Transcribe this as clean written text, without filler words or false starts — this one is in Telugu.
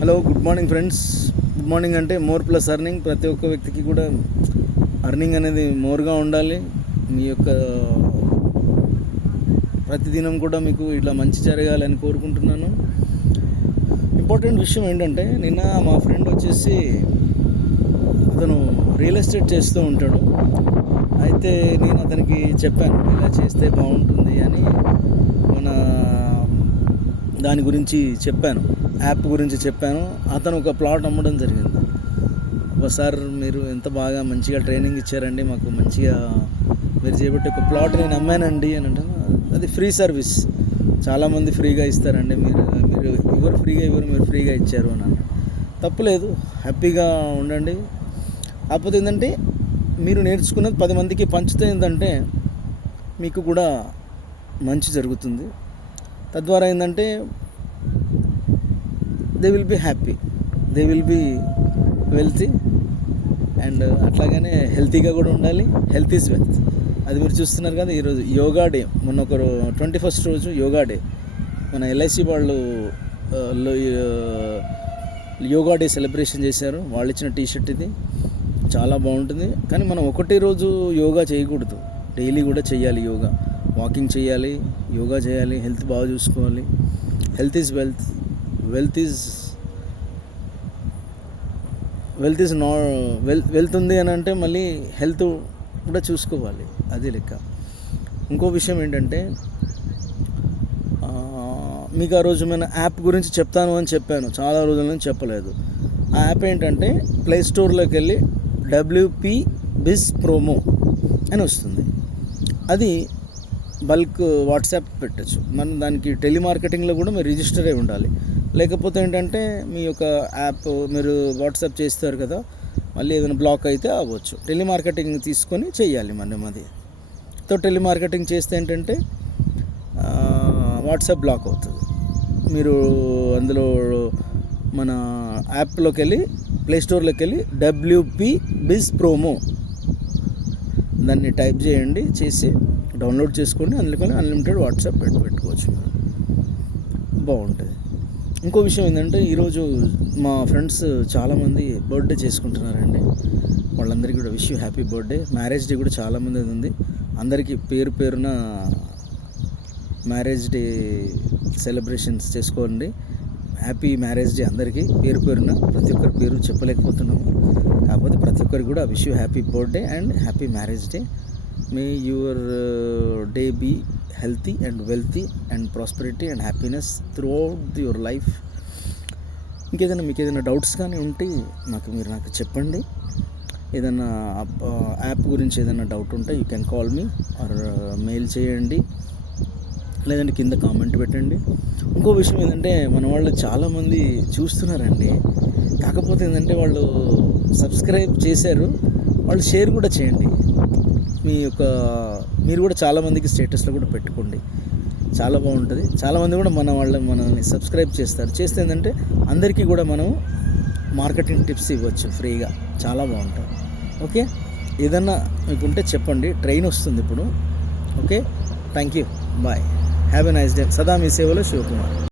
Hello, good morning friends. Good morning అంటే మోర్ ప్లస్ అర్నింగ్. ప్రతి ఒక్క వ్యక్తికి కూడా అర్నింగ్ అనేది మోర్గా ఉండాలి. మీ యొక్క ప్రతిదినం కూడా మీకు ఇట్లా మంచి జరగాలని కోరుకుంటున్నాను. ఇంపార్టెంట్ విషయం ఏంటంటే, నిన్న మా ఫ్రెండ్ వచ్చేసి అతను రియల్ ఎస్టేట్ చేస్తూ ఉంటాడు. అయితే నేను అతనికి చెప్పాను, ఇలా చేస్తే బాగుంటుంది అని దాని గురించి చెప్పాను, యాప్ గురించి చెప్పాను. అతను ఒక ప్లాట్ అమ్మడం జరిగింది. ఒకసారి మీరు ఎంత బాగా మంచిగా ట్రైనింగ్ ఇచ్చారండి, మాకు మంచిగా మీరు చేపట్టి ఒక ప్లాట్ నేను అమ్మానండి అని అంటాను. అది ఫ్రీ సర్వీస్, చాలామంది ఫ్రీగా ఇస్తారండి, మీరు ఎవరు ఫ్రీగా ఇవ్వరు, మీరు ఫ్రీగా ఇచ్చారు అని అన్నాను. తప్పులేదు, హ్యాపీగా ఉండండి. కాకపోతే ఏంటంటే, మీరు నేర్చుకున్నది 10 మందికి పంచితే ఏంటంటే మీకు కూడా మంచి జరుగుతుంది. తద్వారా ఏంటంటే they will be happy, they will be wealthy and అట్లాగనే హెల్తీగా కూడా ఉండాలి. Health is wealth. అది మీరు చూస్తున్నారు కదా. ఈరోజు యోగా డే, మొన్న ఒక 21st రోజు యోగా డే. మన ఎల్ఐసి వాళ్ళు యోగా డే సెలబ్రేషన్ చేశారు. వాళ్ళు ఇచ్చిన టీషర్ట్ ఇది, చాలా బాగుంటుంది. కానీ మనం ఒకటే రోజు యోగా చేయకూడదు, డైలీ కూడా చేయాలి. యోగా, వాకింగ్ చేయాలి, యోగా చేయాలి, హెల్త్ బాగా చూసుకోవాలి. Health is wealth. Wealth is wealth ఉంది అని అంటే మళ్ళీ హెల్త్ కూడా చూసుకోవాలి, అది లెక్క. ఇంకో విషయం ఏంటంటే, మీకు ఆ రోజు మన యాప్ గురించి చెప్తాను అని చెప్పాను, చాలా రోజుల నుంచి చెప్పలేదు. ఆ యాప్ ఏంటంటే, ప్లే స్టోర్లోకి వెళ్ళి WP Biz Promo అని వస్తుంది. అది బల్క్ వాట్సాప్ పెట్టచ్చు. మనం దానికి టెలిమార్కెటింగ్లో కూడా మీరు రిజిస్టర్ అయి ఉండాలి. లేకపోతే ఏంటంటే, మీ యొక్క యాప్ మీరు వాట్సాప్ చేస్తారు కదా, మళ్ళీ ఏదైనా బ్లాక్ అయితే అవ్వచ్చు. టెలిమార్కెటింగ్ తీసుకొని చేయాలి మనం. అది టెలిమార్కెటింగ్ చేస్తే ఏంటంటే వాట్సాప్ బ్లాక్ అవుతుంది. మీరు అందులో మన యాప్లోకి వెళ్ళి, ప్లేస్టోర్లోకి వెళ్ళి WP Biz Promo దాన్ని టైప్ చేయండి, చేసి డౌన్లోడ్ చేసుకోండి. అందుకని అన్లిమిటెడ్ వాట్సాప్ పెట్టుకోవచ్చు, బాగుంటుంది. ఇంకో విషయం ఏంటంటే, ఈరోజు మా ఫ్రెండ్స్ చాలామంది బర్త్డే చేసుకుంటున్నారండి. వాళ్ళందరికీ కూడా wish you happy birthday. Marriage day కూడా చాలామంది ఉంది. అందరికీ పేరు పేరున మ్యారేజ్ డే సెలబ్రేషన్స్ చేసుకోండి. హ్యాపీ మ్యారేజ్ డే అందరికీ పేరు పేరున. ప్రతి ఒక్కరి పేరు చెప్పలేకపోతున్నాము, కాకపోతే ప్రతి ఒక్కరికి కూడా wish you happy birthday and happy marriage day. May your day be healthy and wealthy and prosperity and happiness throughout your life. ఇంకేదైనా మీకు ఏదైనా డౌట్స్ కానీ ఉంటే నాకు చెప్పండి. ఏదైనా యాప్ గురించి ఏదైనా డౌట్ ఉంటే you can call me are mail చేయండి, లేదంటే కింద కామెంట్ పెట్టండి. ఇంకో విషయం ఏంటంటే, మన వాళ్ళు చాలామంది చూస్తున్నారండి, కాకపోతే ఏంటంటే వాళ్ళు సబ్స్క్రైబ్ చేశారు, వాళ్ళు షేర్ కూడా చేయండి. మీరు కూడా చాలామందికి స్టేటస్లో కూడా పెట్టుకోండి, చాలా బాగుంటుంది. చాలామంది కూడా మనల్ని సబ్స్క్రైబ్ చేస్తారు. చేస్తే ఏంటంటే అందరికీ కూడా మనం మార్కెటింగ్ టిప్స్ ఇవ్వచ్చు ఫ్రీగా, చాలా బాగుంటుంది. ఓకే, ఏదన్నా మీకుంటే చెప్పండి. ట్రైన్ వస్తుంది ఇప్పుడు. Okay, thank you, bye, have a nice day. సదా మీ సేవలో శివకుమార్.